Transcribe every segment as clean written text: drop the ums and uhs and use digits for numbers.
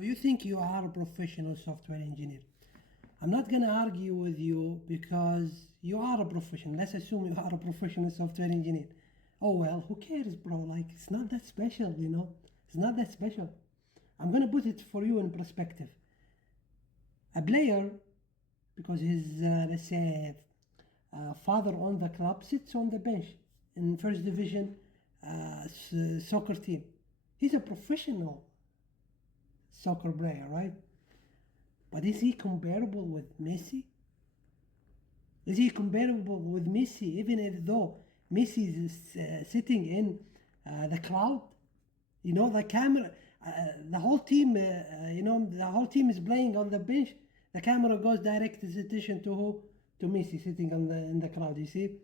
You think you are a professional software engineer. I'm not gonna argue with you because you are a professional. Let's assume you are a professional software engineer. Oh well, who cares, bro? Like, it's not that special, you know? It's not that special. I'm gonna put it for you in perspective. A player, because his, let's say, father on the club, sits on the bench in first division soccer team. He's a professional soccer player, right? But is he comparable with Messi? Is he comparable with Messi, even if though Messi is sitting in the crowd? You know, the camera, the whole team, the whole team is playing on the bench. The camera goes direct its attention to who? To Messi sitting in the crowd, you see?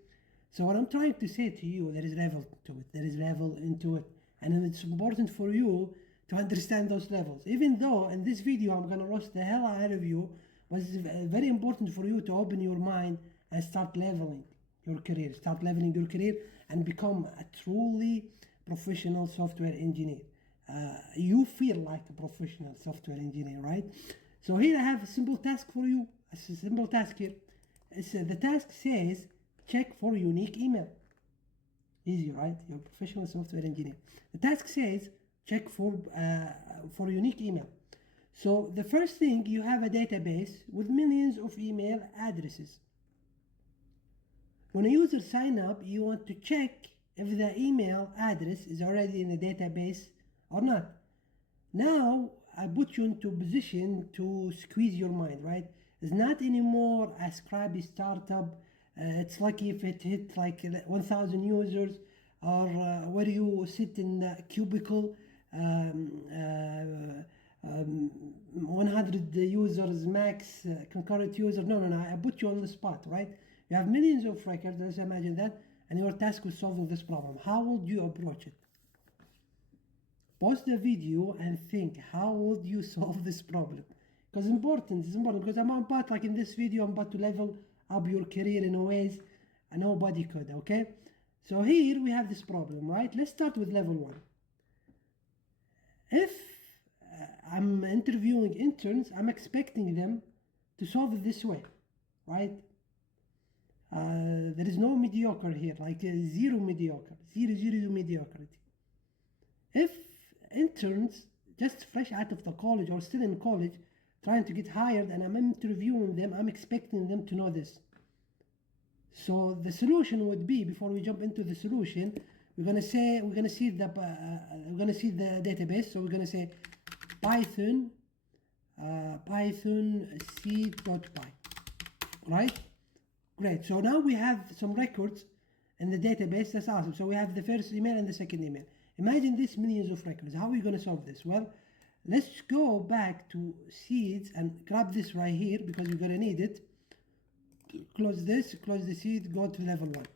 So what I'm trying to say to you, there is level to it. There is level into it. And it's important for you to understand those levels. Even though in this video I'm gonna roast the hell out of you, but it's very important for you to open your mind and start leveling your career. Start leveling your career and become a truly professional software engineer. You feel like a professional software engineer, right? So here I have a simple task for you. It's a simple task here. The task says check for unique email. Easy, right? You're a professional software engineer. The task says check for unique email. So the first thing, you have a database with millions of email addresses. When a user sign up, you want to check if the email address is already in the database or not. Now I put you into a position to squeeze your mind, right? It's not anymore a scrappy startup. It's lucky if it hit like 1,000 users, or where you sit in a cubicle, 100 users max, concurrent users. No, I put you on the spot, right? You have millions of records, let's imagine that, and your task is solving this problem. How would you approach it? Pause the video and think, how would you solve this problem? Because it's important, because I'm about, like in this video, I'm about to level up your career in ways nobody could, okay? So here we have this problem, right? Let's start with level 1. If I'm interviewing interns, I'm expecting them to solve it this way, right? There is no mediocre here, like zero mediocre, zero mediocrity. If interns just fresh out of the college or still in college trying to get hired and I'm interviewing them, I'm expecting them to know this. So the solution would be, before we jump into the solution, we're gonna see the database. So we're gonna say Python seed.py, right? Great. So now we have some records in the database. That's awesome. So we have the first email and the second email. Imagine this millions of records. How are we going to solve this? Well, let's go back to seeds and grab this right here because we're going to need it. Close this, close the seed, go to level 1.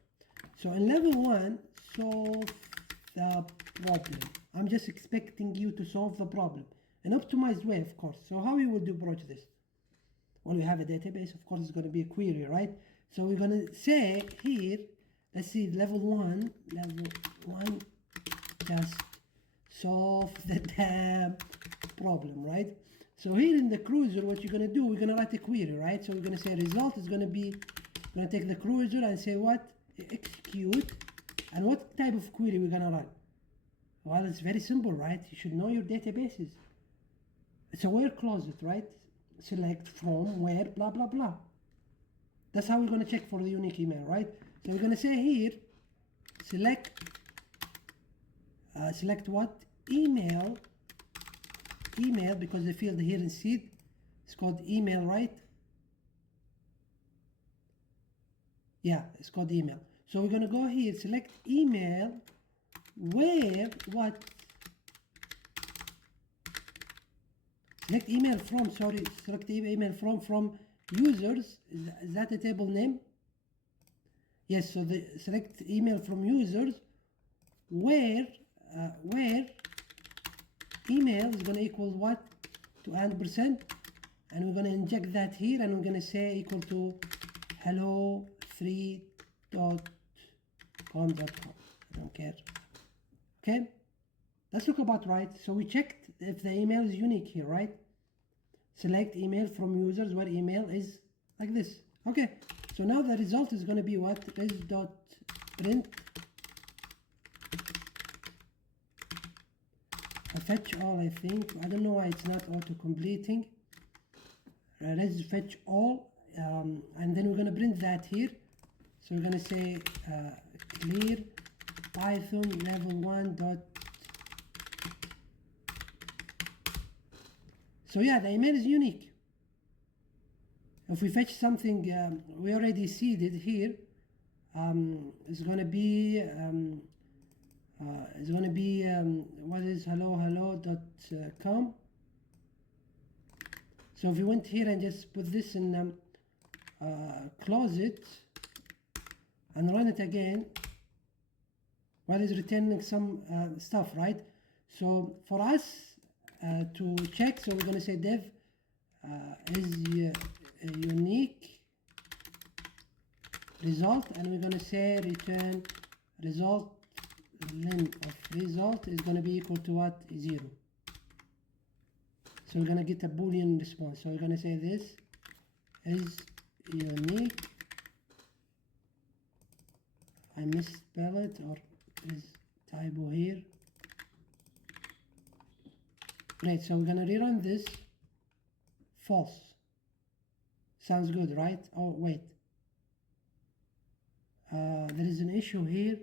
So in level 1, solve the problem. I'm just expecting you to solve the problem. An optimized way, of course. So how we would approach this? Well, we have a database, of course it's going to be a query, right? So we're going to say here, let's see, level 1, just solve the damn problem, right? So here in the cruiser, what you're gonna do, we're gonna write a query, right? So we're gonna say result is gonna be, we're gonna take the cruiser and say what? Execute. And what type of query we're gonna run? Well, it's very simple, right? You should know your databases. It's a where closet, right? Select from, where, blah, blah, blah. That's how we're gonna check for the unique email, right? So we're gonna say here, select what? Email, because the field here in seed is called email, right? Yeah, it's called email. So we're gonna go here, select email, where what? Select email from, select email from users. Is that a table name? Yes, so select email from users, where email is gonna equal what? To %, and we're gonna inject that here, and we're gonna say equal to hello3.com.com. I don't care. Okay. Let's look about right. So we checked if the email is unique here, right? Select email from users where email is like this. Okay, so now the result is going to be what? Res.print fetch all, I think. I don't know why it's not auto-completing. Res fetch all, and then we're going to print that here. So we're going to say clear Python level 1 dot. So yeah, the email is unique. If we fetch something we already seeded here, it's going to be what is hello.com. So if we went here and just put this in, close it and run it again, well, it's returning some stuff, right? So for us to check, so we're going to say dev is unique result, and we're going to say return result. Len of result is going to be equal to what? 0. So we're going to get a boolean response. So we're going to say this is unique. I misspell it, or is typo here. Great, so we're going to rerun this. False. Sounds good, right? Oh, wait. There is an issue here.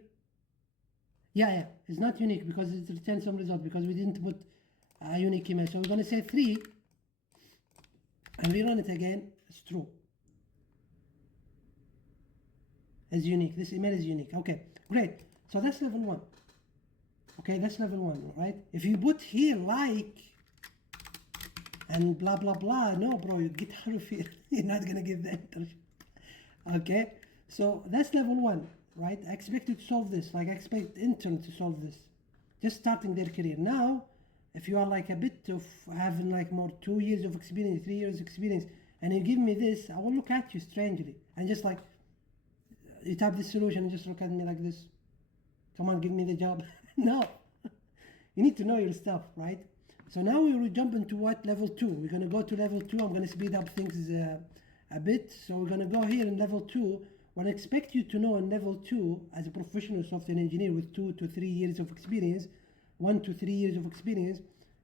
Yeah, it's not unique because it returns some result because we didn't put a unique email. So we're going to say 3 and rerun it again. It's true. It's unique. This email is unique. Okay, great. So that's level 1. Okay, that's level 1, right? If you put here like and blah blah blah, no, bro, you get out of here. You're not gonna give the enter. Okay, so that's level 1. Right? I expect you to solve this, like I expect intern to solve this. Just starting their career. Now, if you are like a bit of having like more 2 years of experience, 3 years experience, and you give me this, I will look at you strangely. And just like, you type this solution and just look at me like this. Come on, give me the job. No. You need to know your stuff, right? So now we will jump into what? Level 2. We're going to go to level 2. I'm going to speed up things a bit. So we're going to go here in level 2. What I expect you to know in level 2 as a professional software engineer with 2 to 3 years of experience, 1 to 3 years of experience,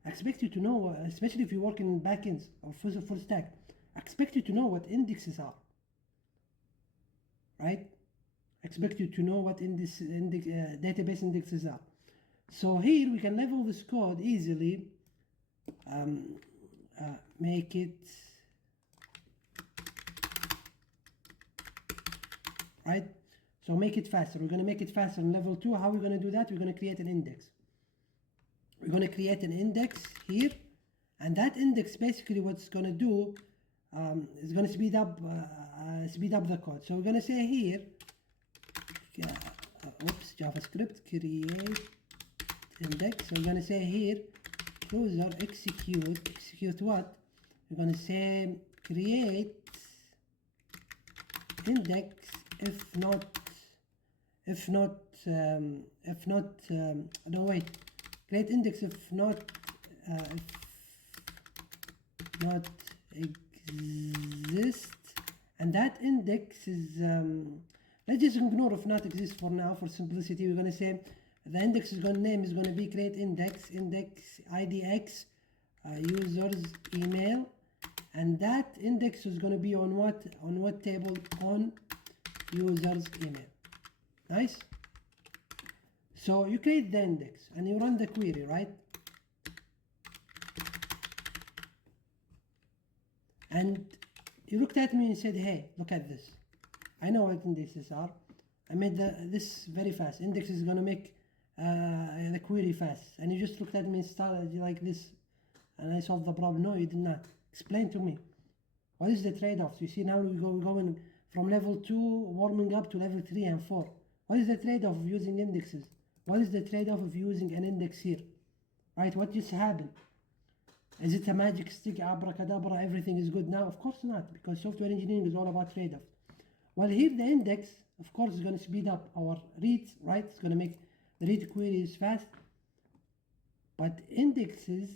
I expect you to know, especially if you work in backends or full stack, I expect you to know what indexes are, right? I expect you to know what database indexes are. So here we can level this code easily, make it, right? So make it faster. We're going to make it faster in level 2. How are we going to do that? We're going to create an index. We're going to create an index here, and that index basically what's going to do is going to speed up the code. So we're going to say here, JavaScript create index. So we're going to say here, closer execute what? We're going to say create index create index if not exist, and that index is let's just ignore if not exist for now for simplicity. We're going to say the index name is going to be create index idx users email, and that index is going to be on what table? On users email. Nice. So you create the index and you run the query, right? And you looked at me and said, hey, look at this. I know what indexes are. I made this very fast. Index is going to make the query fast. And you just looked at me and started like this. And I solved the problem. No, you did not. Explain to me. What is the trade-off? You see, now we're going from level 2, warming up to level 3 and 4. What is the trade-off of using indexes? What is the trade-off of using an index here? Right, what just happened? Is it a magic stick, abracadabra, everything is good now? Of course not, because software engineering is all about trade-off. Well, here the index, of course, is going to speed up our reads, right? It's going to make the read queries fast. but indexes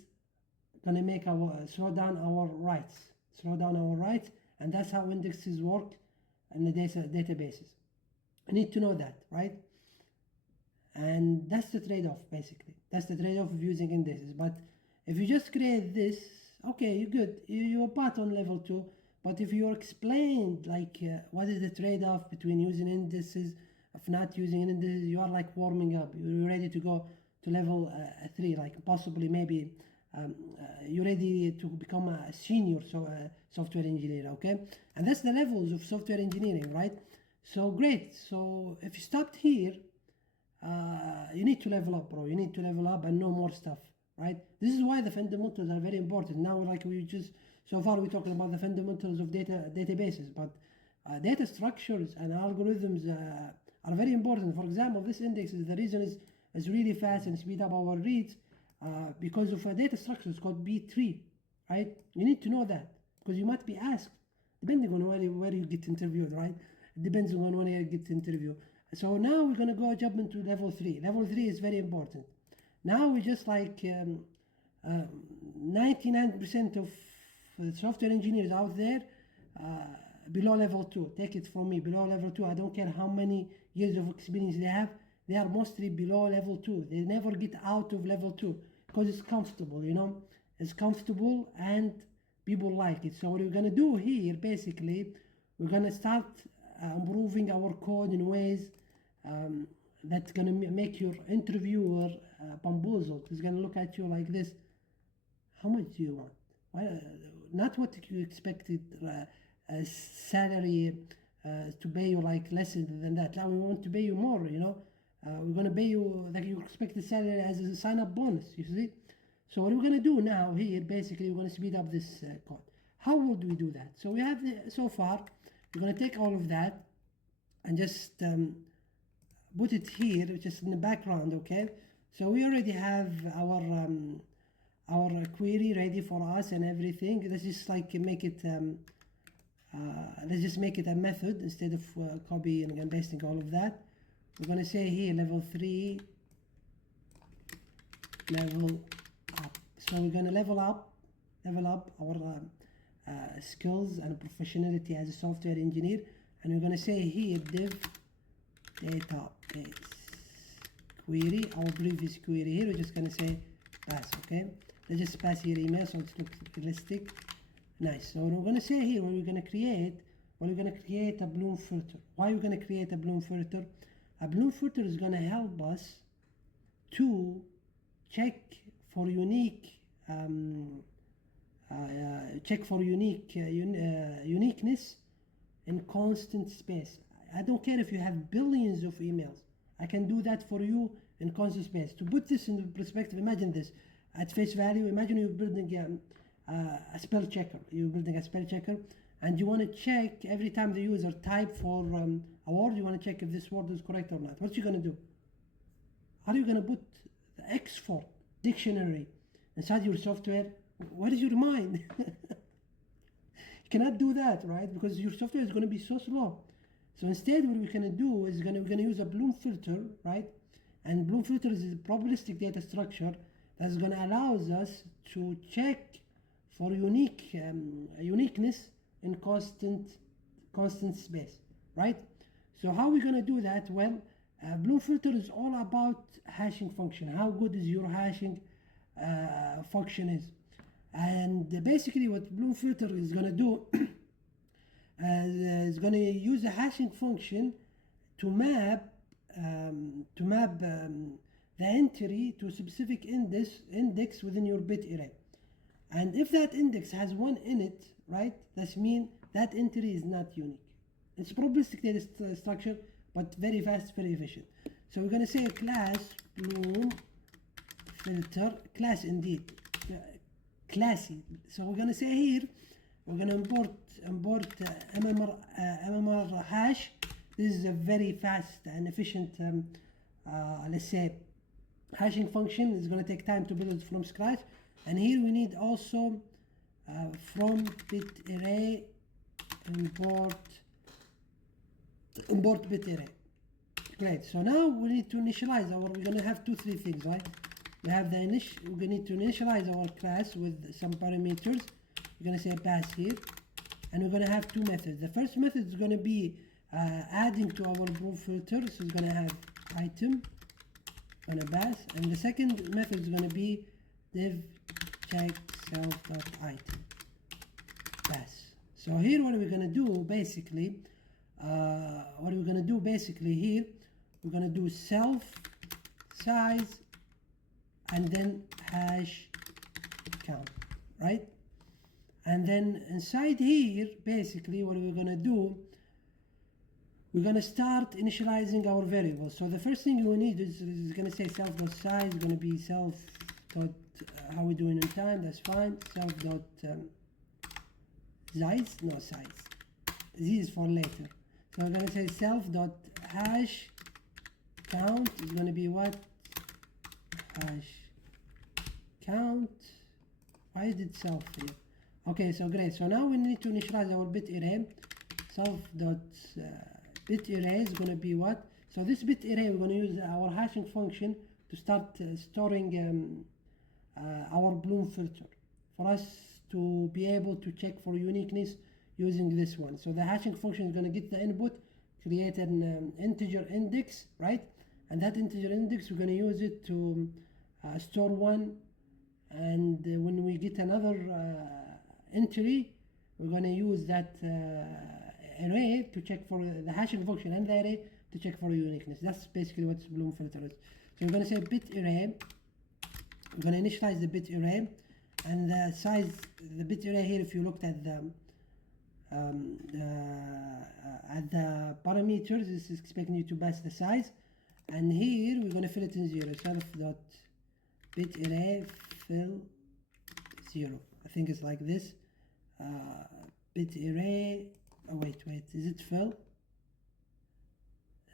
gonna make our slow down our writes, and that's how indexes work in the databases. You need to know that, right? And that's the trade-off, basically. That's the trade-off of using indexes. But if you just create this, okay, you're good. You're part on level 2. But if you explained like what is the trade-off between using indices, of not using indices, you are like warming up. You're ready to go to level 3, like possibly maybe you're ready to become a senior software engineer, okay? And that's the levels of software engineering, right? So great. So if you stopped here, you need to level up, bro. You need to level up and know more stuff, right? This is why the fundamentals are very important. Now, like so far we're talking about the fundamentals of databases, but data structures and algorithms are very important. For example, this index is the reason is really fast and speed up our reads because of a data structure. It's called B-tree, right? You need to know that because you might be asked, depending on where you get interviewed, right? It depends on where you get interviewed. So now we're gonna jump into level 3. Level 3 is very important. Now we just like 99% of software engineers out there below level 2. Take it from me, below level 2. I don't care how many years of experience they have. They are mostly below level 2. They never get out of level 2 because it's comfortable, you know. It's comfortable and people like it. So what we're gonna do here, basically, we're gonna start improving our code in ways that's gonna make your interviewer bamboozled. He's gonna look at you like this. How much do you want? Well, not what you expected salary to pay you, like less than that. Now we want to pay you more, you know. We're gonna pay you like you expect the salary as a sign-up bonus, you see. So what we're gonna do now here, basically, we're gonna speed up this code. How would we do that? So we have so far, we're gonna take all of that and just put it here, just in the background, okay? So we already have our query ready for us and everything. Let's just like make it let's just make it a method instead of copying and pasting all of that. We're gonna say here level 3 level up. So we're gonna level up our skills and professionality as a software engineer, and we're gonna say here div database query, our previous query here. We're just gonna say pass, okay? Let's just pass your email so it looks realistic. Nice. So we're gonna say here we're gonna create a Bloom filter. Why we're gonna create a Bloom filter? A Bloom filter is gonna help us to check for unique uniqueness in constant space. I don't care if you have billions of emails. I can do that for you in constant space. To put this into perspective, imagine this at face value. Imagine you're building a spell checker. You're building a spell checker, and you want to check every time the user type for a word. You want to check if this word is correct or not. What you gonna do? Are you gonna put the Oxford dictionary inside your software? What is your mind? You cannot do that, right? Because your software is going to be so slow. So instead, what we're going to do is we're going to use a Bloom filter, right? And Bloom filter is a probabilistic data structure that's going to allow us to check for uniqueness in constant space, right? So how are we going to do that? Well, Bloom filter is all about hashing function. How good is your hashing function is. And basically what Bloom filter is going to do is going to use a hashing function to map the entry to a specific index within your bit array. And if that index has 1 in it, right, that means that entry is not unique. It's probabilistic data structure, but very fast, very efficient. So we're going to say a class Bloom filter, class indeed, classy. So we're going to say here, we're going to import MMR hash. This is a very fast and efficient, let's say, hashing function. It's going to take time to build it from scratch. And here we need also from bit array import bit array. Great. So now we need to initialize we're going to have 2-3 things, right? we have the we need to initialize our class with some parameters. We're going to say pass here, and we're going to have two methods. The first method is going to be adding to our bloom filter, so it's going to have item, going to pass, and the second method is going to be div check self.item pass. So here what we're going to do basically, here we're going to do self size and then hash count, right? And then inside here basically what we're going to do, we're going to start initializing our variables. So the first thing we need is going to say self.size, going to be self dot how we doing in time, that's fine. Self dot size, no size, z is for later. So I'm going to say self dot hash count is going to be what? Hash count. Why is it self here? Okay, so great. So now we need to initialize our bit array. Self dot bit array is going to be what? So this bit array, we're going to use our hashing function to start storing our bloom filter for us to be able to check for uniqueness using this one. So the hashing function is going to get the input, create an integer index, right? And that integer index, we're going to use it to store one, and when we get another entry, we're going to use that array to check for the hashing function and the array to check for uniqueness. That's basically what bloom filter is. So we're going to say bit array. We're going to initialize the bit array, and the size, the bit array here, if you looked at the parameters, it's expecting you to pass the size, and here we're going to fill it in 0. Self dot bit array fill 0. I think it's like this. Bit array. Oh wait, is it fill?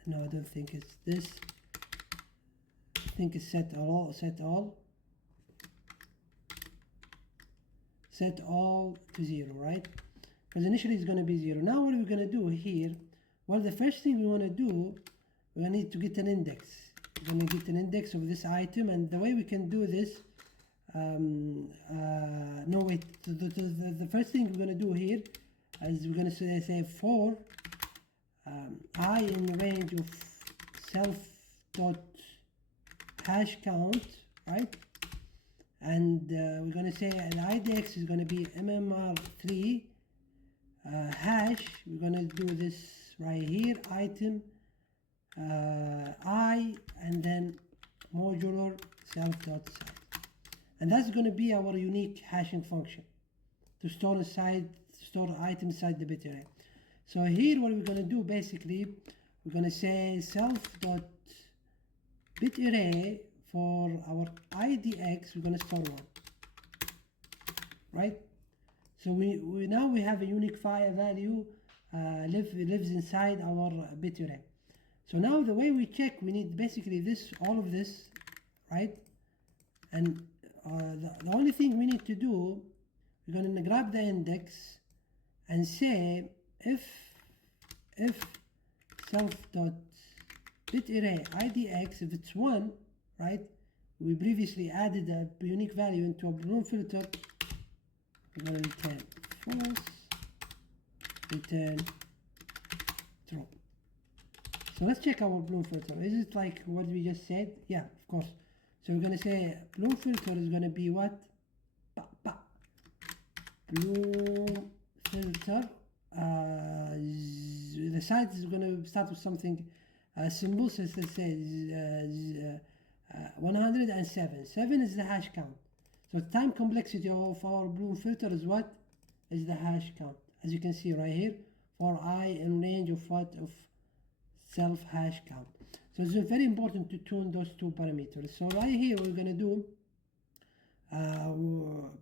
No, I don't think it's this. I think it's set all. Set all to 0, right? Because initially it's going to be 0. Now what are we going to do here? Well, the first thing we want to do, we need to get an index. We're going to get an index of this item, and the way we can do this, no wait, the first thing we're going to do here is we're going to say for I in the range of self dot hash count, right? And we're going to say the IDX is going to be mmr3 hash. We're going to do this right here, item I, and then modular self.size. And that's going to be our unique hashing function to store item inside the bit array. So here what we're going to do basically, we're going to say self.bit array for our IDX, we're going to store 1, right? So we now have a unique value lives inside our bit array. So now the way we check, we need basically this, all of this, right? And the only thing we need to do, we're going to grab the index and say if self.bit array IDX, if it's 1, right? We previously added a unique value into a bloom filter. We're going to return false, return true. So let's check our bloom filter. Is it like what we just said? Yeah, of course. So we're going to say bloom filter is going to be what? Bloom filter. The site is going to start with something simple. So let's say 107. 7 is the hash count. So time complexity of our bloom filter is what? Is the hash count. As you can see right here, for I in range of what? Of self hash count. So it's very important to tune those two parameters. So right here we're going to do,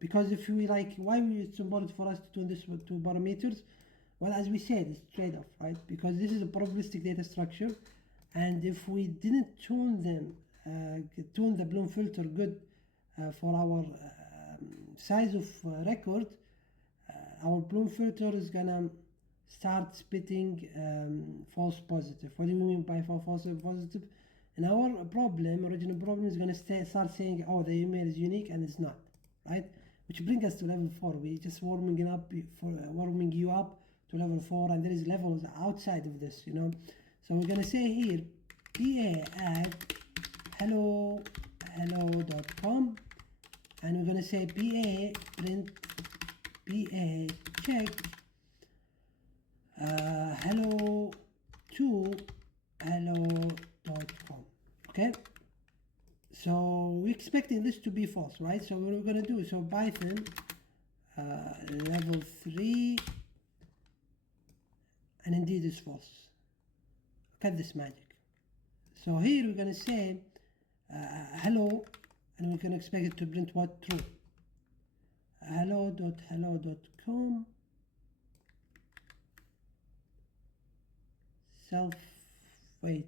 because if we like, why it's important for us to tune this with 2 parameters? Well, as we said, it's trade-off, right? Because this is a probabilistic data structure, and if we didn't tune them, tune the bloom filter good for our size of record, our bloom filter is gonna start spitting false positive. What do we mean by false positive? And our problem, original problem, is going to start saying, oh, the email is unique, and it's not, right? Which brings us to level 4. We just warming you up to level 4, and there is levels outside of this, you know. So we're going to say here, PA at hello.com, and we're going to say PA print PA check hello to hello.com. Okay, so we're expecting this to be false, right? So what we're going to do, so Python level 3, and indeed it's false. Look at this magic. So here we're going to say hello, and we're going to expect it to print what? True. hello.hello.com self wait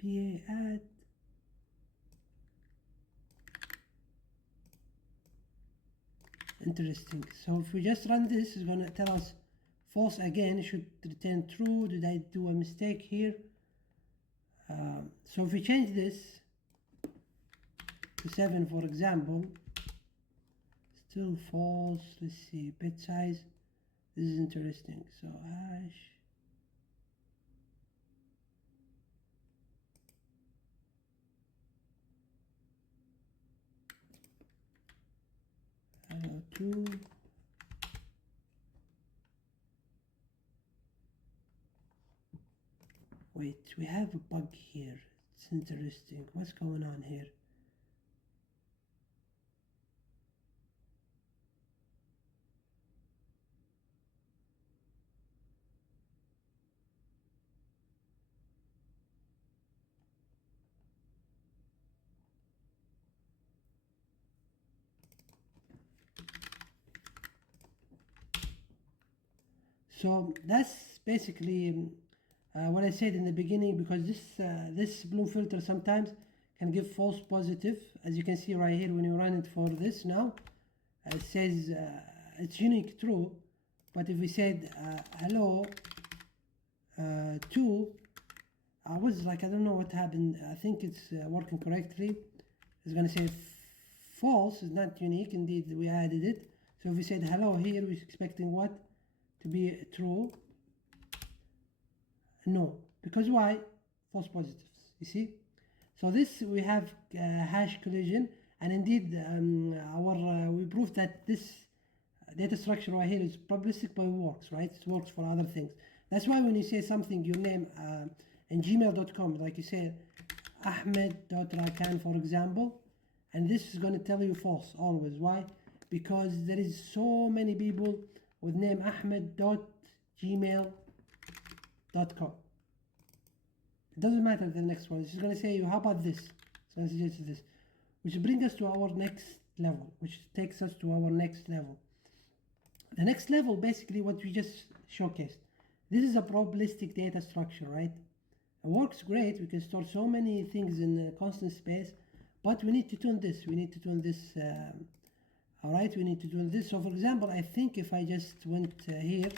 PA add interesting. So if we just run this, it's going to tell us false again. It should return true. Did I do a mistake here? So if we change this to 7, for example, still false. Let's see, bit size. This is interesting. So hash hello 2. Wait, we have a bug here. It's interesting. What's going on here? So that's basically what I said in the beginning, because this Bloom filter sometimes can give false positive. As you can see right here, when you run it for this now, it says it's unique true, but if we said hello to, I was like, I don't know what happened. I think it's working correctly. It's going to say false, it's not unique. Indeed, we added it. So if we said hello here, we're expecting what? To be true. No, because why? False positives, you see. So this, we have hash collision, and indeed we proved that this data structure right here is probabilistic, but it works, right? It works for other things. That's why when you say something, your name in gmail.com, like you say ahmed.rakan, for example, and this is going to tell you false always. Why? Because there is so many people with name ahmed.gmail.com. It doesn't matter the next one. It's just going to say you, how about this? It's going to suggest this, which brings us to our next level, which takes us to our next level. The next level, basically what we just showcased. This is a probabilistic data structure, right? It works great. We can store so many things in constant space, but we need to tune this. We need to tune this. All right, we need to tune this. So for example, I think if I just went here,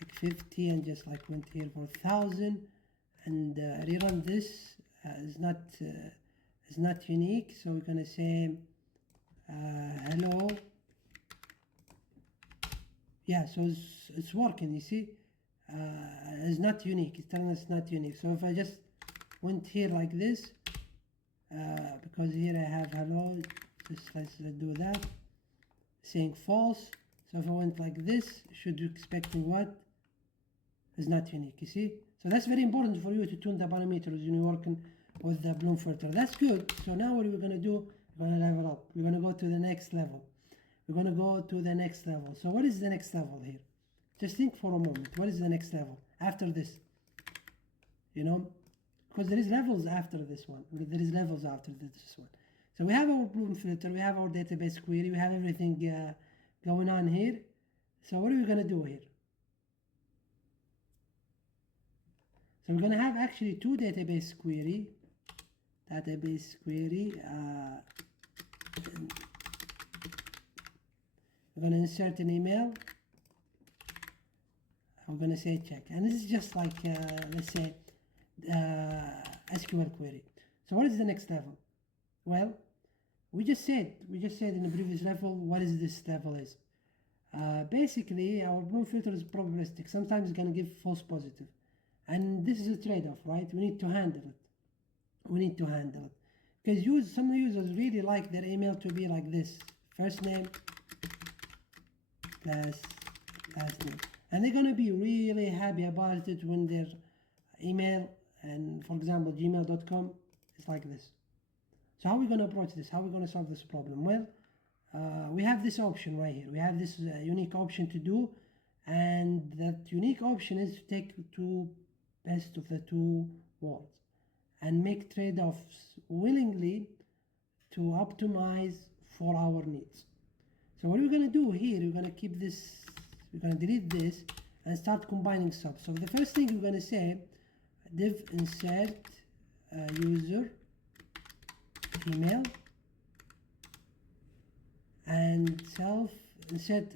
like 50, and just like went here for 1,000, and rerun this, is not unique. So we're gonna say hello. Yeah, so it's working. You see, it's not unique. It's telling us it's not unique. So if I just went here like this, because here I have hello, just let's do that, saying false. So if I went like this, should be expecting what? Is not unique. You see. So that's very important for you to tune the parameters when you're working with the Bloom filter. That's good. So now what we're going to do, we're going to level up. We're going to go to the next level. We're going to go to the next level. So what is the next level here? Just think for a moment. What is the next level after this? You know, because there is levels after this one. There is levels after this one. So we have our Bloom filter. We have our database query. We have everything going on here. So what are we going to do here? So we're going to have actually two database query. we're going to insert an email. We're going to say check, and this is just like let's say SQL query. So what is the next level? Well, we just said in the previous level what is this level is. Basically our Bloom filter is probabilistic. Sometimes it's going to give false positive, and this is a trade-off, right? We need to handle it. Because some users really like their email to be like this: first name plus last name, and they're gonna be really happy about it when their email, and for example gmail.com, is like this. So how are we gonna approach this? How are we gonna solve this problem? Well, we have this option right here. We have this unique option to do, and that unique option is to take two best of the two worlds and make trade-offs willingly to optimize for our needs. So what we're going to do here, we're going to keep this, we're going to delete this and start combining subs. So the first thing we're going to say, div insert user email and self insert,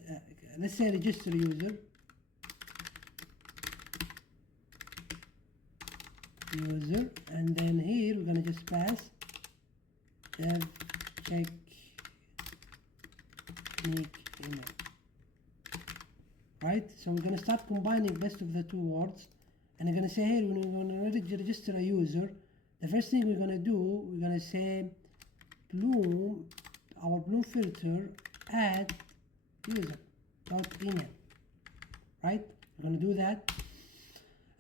let's say register user and then here we're going to just pass dev check unique email, right? So we're going to start combining best of the two words, and we're going to say here when we're going to register a user, the first thing we're going to do, we're going to say Bloom, our Bloom filter add user dot email, right? We're going to do that.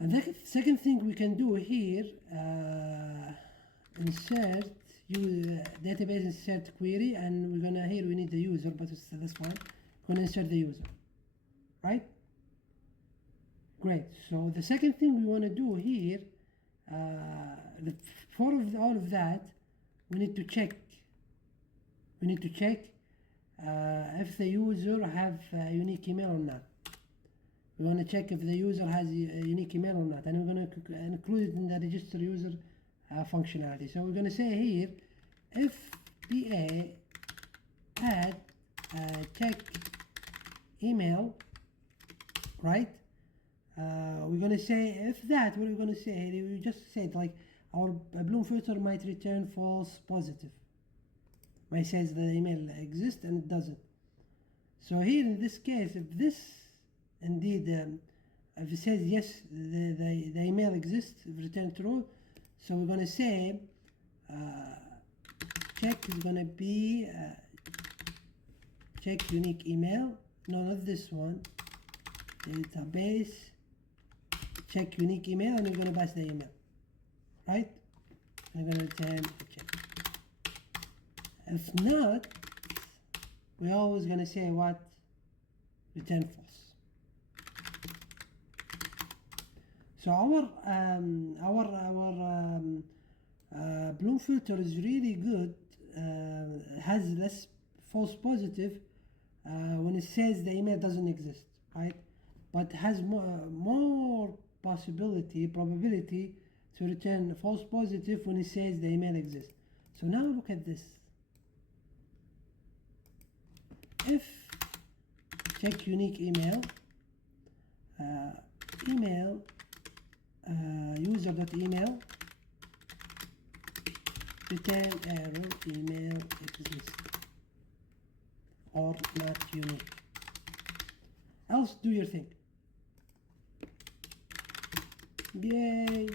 And the second thing we can do here, insert database insert query, and we're gonna here we need the user, but it's this one. We're gonna insert the user, right? Great. So the second thing we want to do here, for all of that, we need to check. We need to check if the user have a unique email or not. We want to check if the user has a unique email or not, and we're going to include it in the register user functionality. So we're going to say here, if PA add check email, right? We're going to say if that, what we're going to say, we just said like our Bloom filter might return false positive. Might says the email exists and it doesn't. So here in this case, if this indeed, if it says yes, the email exists, return true. So we're going to say check is going to be check unique email. No, not this one. Database check unique email, and we're going to pass the email, right? We're going to return a check. If not, we're always going to say what? Return false. So our Bloom filter is really good. Has less false positive when it says the email doesn't exist, right? But has more probability to return false positive when it says the email exists. So now look at this. If check unique email, user.email, return error, email exists or not unique. Else do your thing. Yay!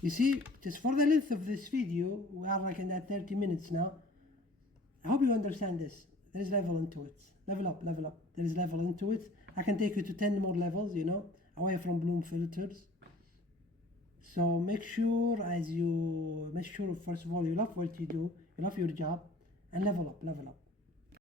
You see, just for the length of this video, we are like in that 30 minutes now. I hope you understand this. There is level into it. Level up. There is level into it. I can take you to 10 more levels, you know, away from Bloom filters. So make sure first of all, you love what you do, you love your job, and level up.